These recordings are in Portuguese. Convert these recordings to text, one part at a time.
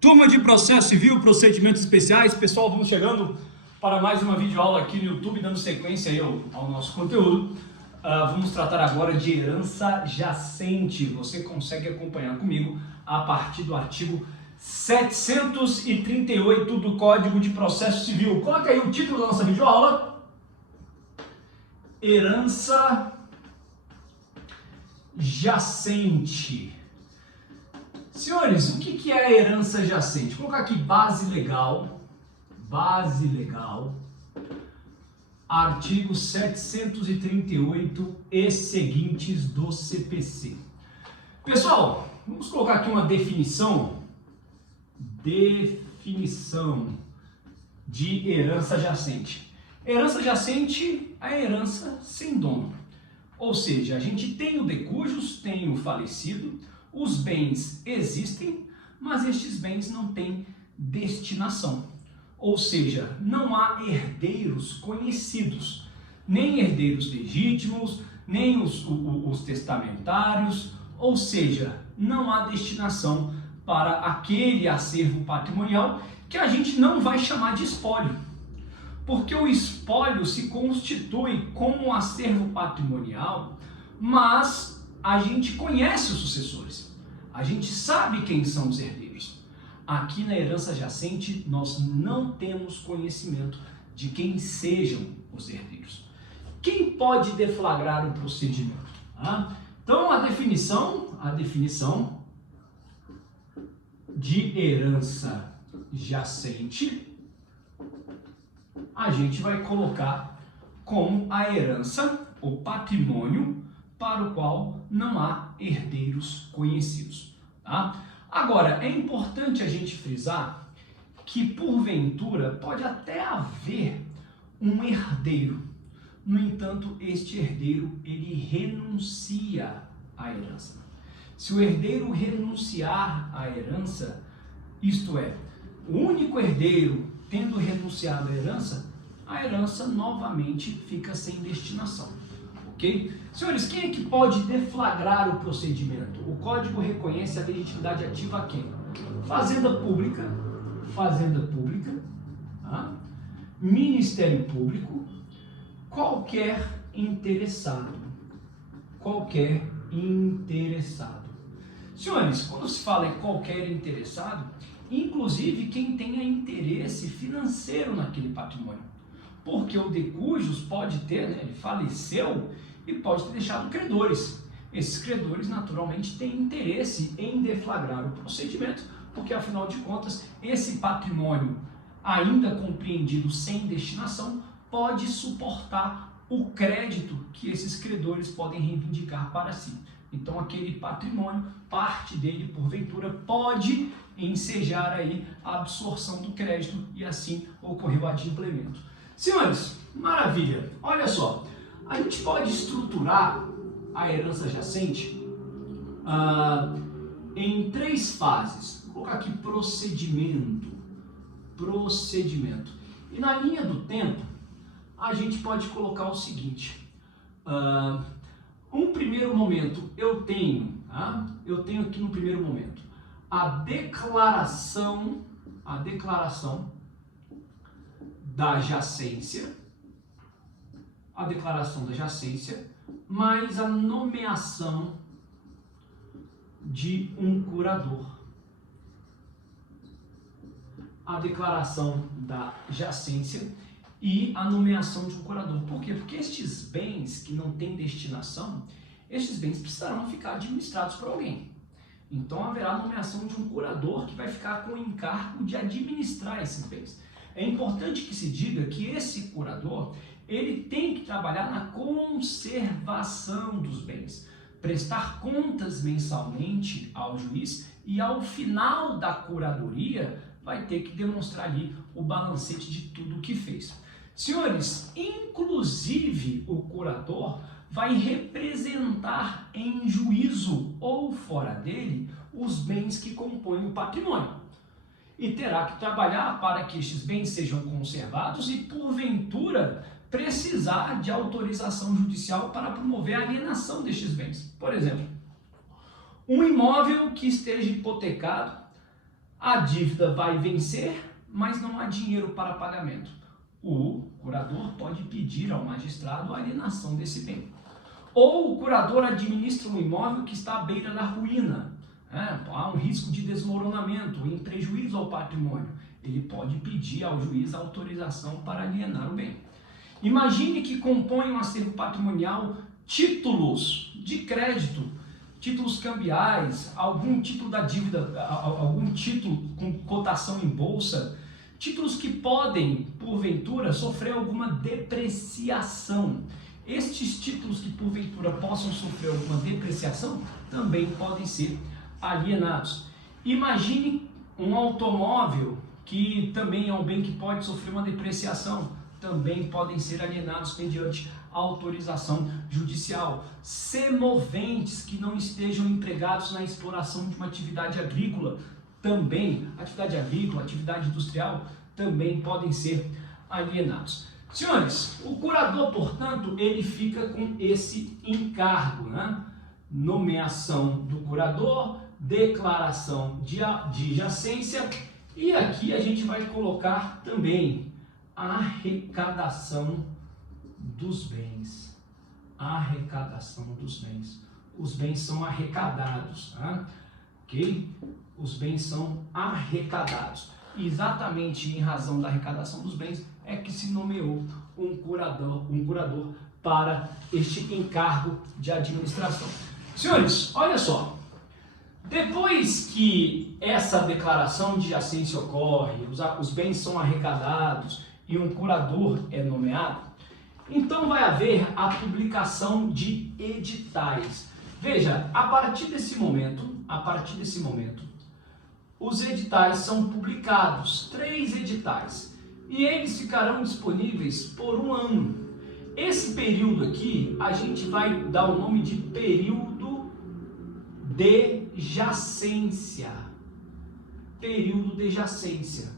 Turma de Processo Civil, Procedimentos Especiais, pessoal, vamos chegando para mais uma videoaula aqui no YouTube, dando sequência aí ao nosso conteúdo. Vamos tratar agora de herança jacente. Você consegue acompanhar comigo a partir do artigo 738 do Código de Processo Civil. Coloca aí o título da nossa videoaula: Herança jacente. Senhores, o que é a herança jacente? Vou colocar aqui base legal, artigo 738 e seguintes do CPC. Pessoal, vamos colocar aqui uma definição de herança jacente. Herança jacente é a herança sem dono. Ou seja, a gente tem o de cujus, tem o falecido, os bens existem, mas estes bens não têm destinação. Ou seja, não há herdeiros conhecidos, nem herdeiros legítimos, nem os testamentários, ou seja, não há destinação para aquele acervo patrimonial que a gente não vai chamar de espólio. Porque o espólio se constitui como um acervo patrimonial, mas a gente conhece os sucessores, a gente sabe quem são os herdeiros. Aqui na herança jacente, nós não temos conhecimento de quem sejam os herdeiros. Quem pode deflagrar o procedimento? Então, a definição de herança jacente, a gente vai colocar como a herança, o patrimônio, para o qual não há herdeiros conhecidos. Tá? Agora, é importante a gente frisar que, porventura, pode até haver um herdeiro. No entanto, este herdeiro, ele renuncia à herança. Se o herdeiro renunciar à herança, isto é, o único herdeiro tendo renunciado à herança novamente fica sem destinação. Ok? Senhores, quem é que pode deflagrar o procedimento? O Código reconhece a legitimidade ativa a quem? Fazenda Pública, tá? Ministério Público, qualquer interessado. Senhores, quando se fala em qualquer interessado, inclusive quem tenha interesse financeiro naquele patrimônio. Porque o de cujus pode ter, ele faleceu e pode ter deixado credores. Esses credores, naturalmente, têm interesse em deflagrar o procedimento, porque, afinal de contas, esse patrimônio, ainda compreendido sem destinação, pode suportar o crédito que esses credores podem reivindicar para si. Então, aquele patrimônio, parte dele, porventura, pode ensejar aí a absorção do crédito e assim ocorrer o adimplemento. Senhores, maravilha! Olha só, a gente pode estruturar a herança jacente em 3 fases. Vou colocar aqui procedimento. E na linha do tempo, a gente pode colocar o seguinte. Um primeiro momento, eu tenho aqui no primeiro momento a declaração da jacência, mais a nomeação de um curador. A declaração da jacência e a nomeação de um curador. Por quê? Porque estes bens que não têm destinação, estes bens precisarão ficar administrados por alguém. Então haverá a nomeação de um curador que vai ficar com o encargo de administrar esses bens. É importante que se diga que esse curador, ele tem que trabalhar na conservação dos bens, prestar contas mensalmente ao juiz e ao final da curadoria vai ter que demonstrar ali o balancete de tudo o que fez. Senhores, inclusive o curador vai representar em juízo ou fora dele os bens que compõem o patrimônio. E terá que trabalhar para que estes bens sejam conservados e, porventura, precisar de autorização judicial para promover a alienação destes bens. Por exemplo, um imóvel que esteja hipotecado A dívida vai vencer, mas não há dinheiro para pagamento. O curador pode pedir ao magistrado a alienação desse bem. Ou o curador administra um imóvel que está à beira da ruína. Há um risco de desmoronamento em prejuízo ao patrimônio. Ele pode pedir ao juiz autorização para alienar o bem. Imagine que compõe um acervo patrimonial títulos de crédito, títulos cambiais, algum título da dívida, algum título com cotação em bolsa, títulos que podem, porventura, sofrer alguma depreciação. Estes títulos que, porventura, possam sofrer alguma depreciação também podem ser alienados. Imagine um automóvel que também é um bem que pode sofrer uma depreciação, também podem ser alienados mediante autorização judicial. Semoventes que não estejam empregados na exploração de uma atividade agrícola, também, atividade agrícola, atividade industrial, também podem ser alienados. Senhores, o curador, portanto, ele fica com esse encargo, né? Nomeação do curador, declaração de jacência, e aqui a gente vai colocar também arrecadação dos bens. Arrecadação dos bens. Os bens são arrecadados, tá? Ok? Os bens são arrecadados. E exatamente em razão da arrecadação dos bens é que se nomeou um curador para este encargo de administração. Senhores, olha só. Depois que essa declaração de jacência ocorre, os bens são arrecadados e um curador é nomeado, então vai haver a publicação de editais. Veja, a partir desse momento, os editais são publicados, 3 editais, e eles ficarão disponíveis por 1 ano. Esse período aqui, a gente vai dar o nome de período de jacência. Período de jacência.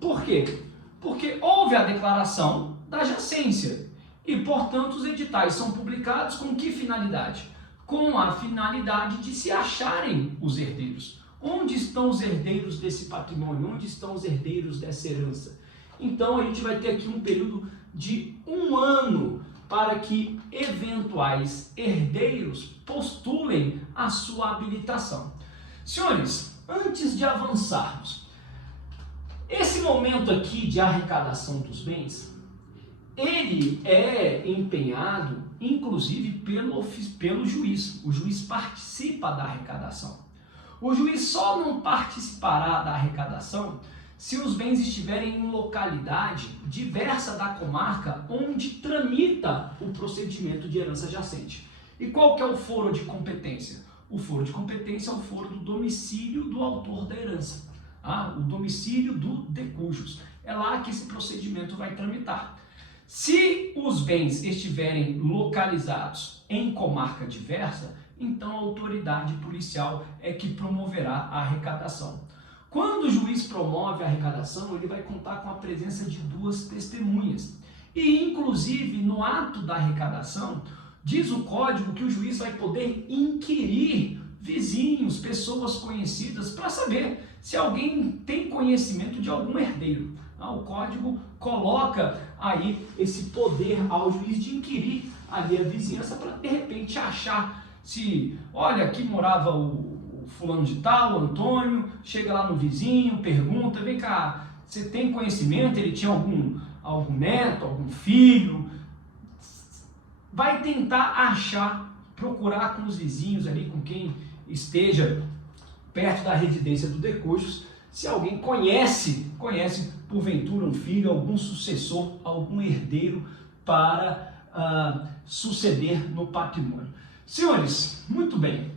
Por quê? Porque houve a declaração da jacência e, portanto, os editais são publicados com que finalidade? Com a finalidade de se acharem os herdeiros. Onde estão os herdeiros desse patrimônio? Onde estão os herdeiros dessa herança? Então, a gente vai ter aqui um período de 1 ano para que eventuais herdeiros postulem a sua habilitação. Senhores, antes de avançarmos, esse momento aqui de arrecadação dos bens, ele é empenhado, inclusive, pelo juiz. O juiz participa da arrecadação. O juiz só não participará da arrecadação se os bens estiverem em localidade diversa da comarca onde tramita o procedimento de herança jacente. E qual que é o foro de competência? O foro de competência é o foro do domicílio do autor da herança, o domicílio do de cujus. É lá que esse procedimento vai tramitar. Se os bens estiverem localizados em comarca diversa, então a autoridade policial é que promoverá a arrecadação. Quando o juiz promove a arrecadação, ele vai contar com a presença de 2 testemunhas. E, inclusive, no ato da arrecadação, diz o código que o juiz vai poder inquirir vizinhos, pessoas conhecidas, para saber se alguém tem conhecimento de algum herdeiro. O código coloca aí esse poder ao juiz de inquirir ali a vizinhança para, de repente, achar se, olha, aqui morava o fulano de tal, o Antônio, chega lá no vizinho, pergunta, vem cá, você tem conhecimento, ele tinha algum neto, algum filho? Vai tentar achar, procurar com os vizinhos ali, com quem esteja perto da residência do de cujus, se alguém conhece porventura um filho, algum sucessor, algum herdeiro para suceder no patrimônio. Senhores, muito bem.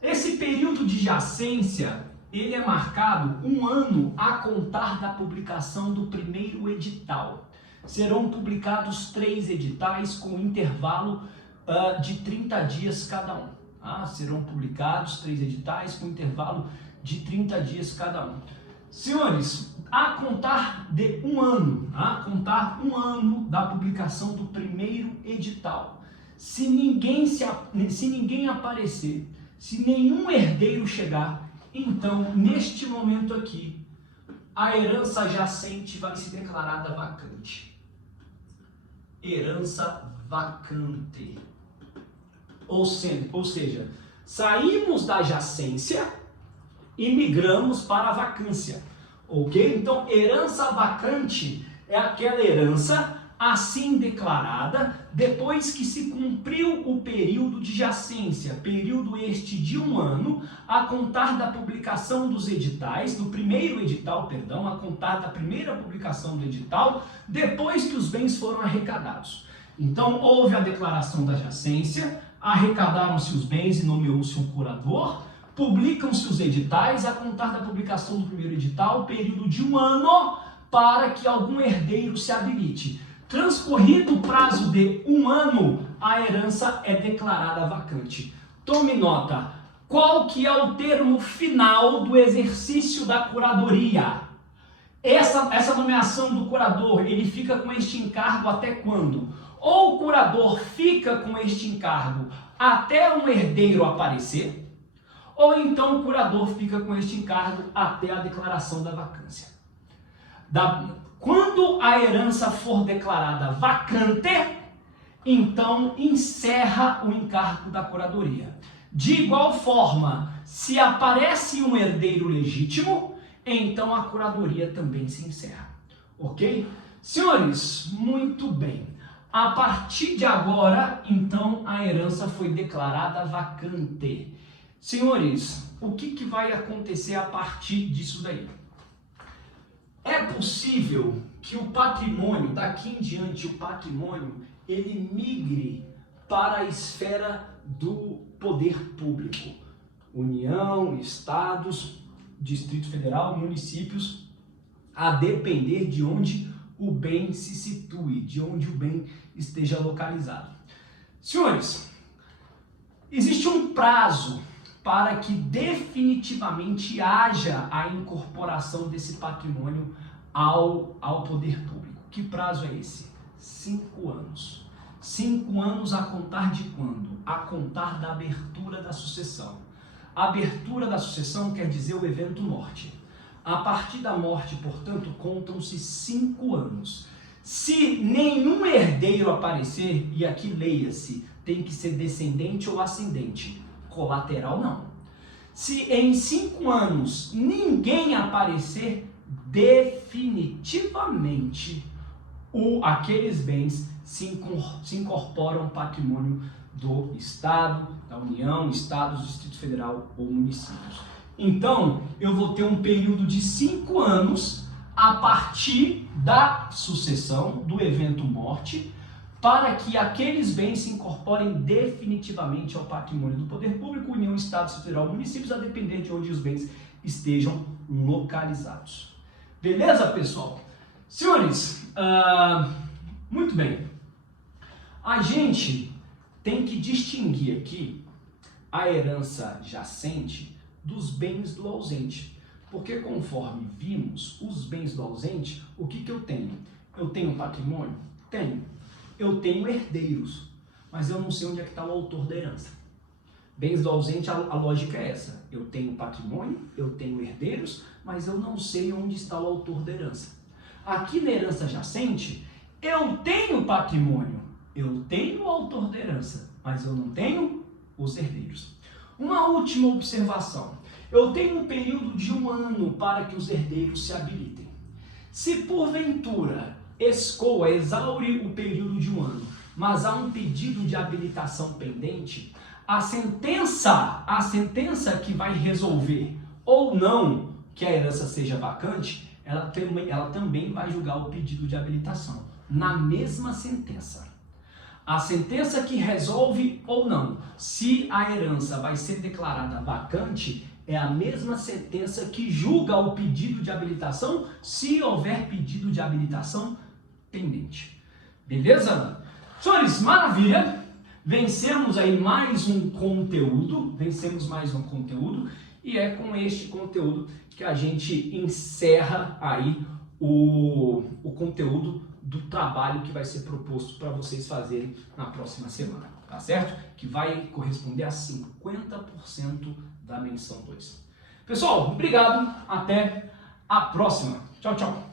Esse período de jacência, ele é marcado 1 ano a contar da publicação do primeiro edital. Serão publicados 3 editais com intervalo de 30 dias cada um. Serão publicados 3 editais com intervalo de 30 dias cada um. Senhores, a contar de 1 ano, da publicação do primeiro edital, se ninguém aparecer, se nenhum herdeiro chegar, então, neste momento aqui, a herança jacente vai ser declarada vacante. Herança vacante. Ou seja, saímos da jacência e migramos para a vacância. Ok? Então, herança vacante é aquela herança assim declarada depois que se cumpriu o período de jacência, período este de 1 ano, a contar da publicação dos editais, do primeiro edital, perdão, a contar da primeira publicação do edital, depois que os bens foram arrecadados. Então, houve a declaração da jacência, arrecadaram-se os bens e nomeou-se um curador, publicam-se os editais, a contar da publicação do primeiro edital, período de 1 ano, para que algum herdeiro se habilite. Transcorrido o prazo de 1 ano, a herança é declarada vacante. Tome nota, qual que é o termo final do exercício da curadoria? Essa nomeação do curador, ele fica com este encargo até quando? Ou o curador fica com este encargo até um herdeiro aparecer, ou então o curador fica com este encargo até a declaração da vacância. Quando a herança for declarada vacante, então encerra o encargo da curadoria. De igual forma, se aparece um herdeiro legítimo, então a curadoria também se encerra. Ok? Senhores, muito bem. A partir de agora, então, a herança foi declarada vacante. Senhores, o que vai acontecer a partir disso daí? É possível que o patrimônio, daqui em diante, o patrimônio, ele migre para a esfera do poder público. União, estados, Distrito Federal, municípios, a depender de onde o bem se situe, de onde o bem esteja localizado. Senhores, existe um prazo para que definitivamente haja a incorporação desse patrimônio ao poder público. Que prazo é esse? 5 anos. 5 anos a contar de quando? A contar da abertura da sucessão. A abertura da sucessão quer dizer o evento morte. A partir da morte, portanto, contam-se 5 anos. Se nenhum herdeiro aparecer, e aqui leia-se, tem que ser descendente ou ascendente, colateral não. Se em 5 anos ninguém aparecer, definitivamente aqueles bens se incorporam ao patrimônio do Estado, da União, Estados, Distrito Federal ou municípios. Então, eu vou ter um período de 5 anos a partir da sucessão, do evento morte, para que aqueles bens se incorporem definitivamente ao patrimônio do poder público, União, Estado, Distrito Federal, municípios, a depender de onde os bens estejam localizados. Beleza, pessoal? Senhores, muito bem. A gente tem que distinguir aqui a herança jacente dos bens do ausente. Porque conforme vimos, os bens do ausente, o que eu tenho? Eu tenho patrimônio? Tenho. Eu tenho herdeiros, mas eu não sei onde é que está o autor da herança. Bens do ausente, a lógica é essa. Eu tenho patrimônio, eu tenho herdeiros, mas eu não sei onde está o autor da herança. Aqui na herança jacente, eu tenho patrimônio, eu tenho o autor da herança, mas eu não tenho os herdeiros. Uma última observação. Eu tenho um período de 1 ano para que os herdeiros se habilitem. Se porventura exaure o período de 1 ano, mas há um pedido de habilitação pendente, a sentença que vai resolver ou não que a herança seja vacante, ela também vai julgar o pedido de habilitação, na mesma sentença. A sentença que resolve ou não se a herança vai ser declarada vacante é a mesma sentença que julga o pedido de habilitação se houver pedido de habilitação pendente. Beleza? Senhores, maravilha! Vencemos mais um conteúdo e é com este conteúdo que a gente encerra aí o conteúdo do trabalho que vai ser proposto para vocês fazerem na próxima semana, tá certo? Que vai corresponder a 50% da menção 2. Pessoal, obrigado, até a próxima. Tchau, tchau.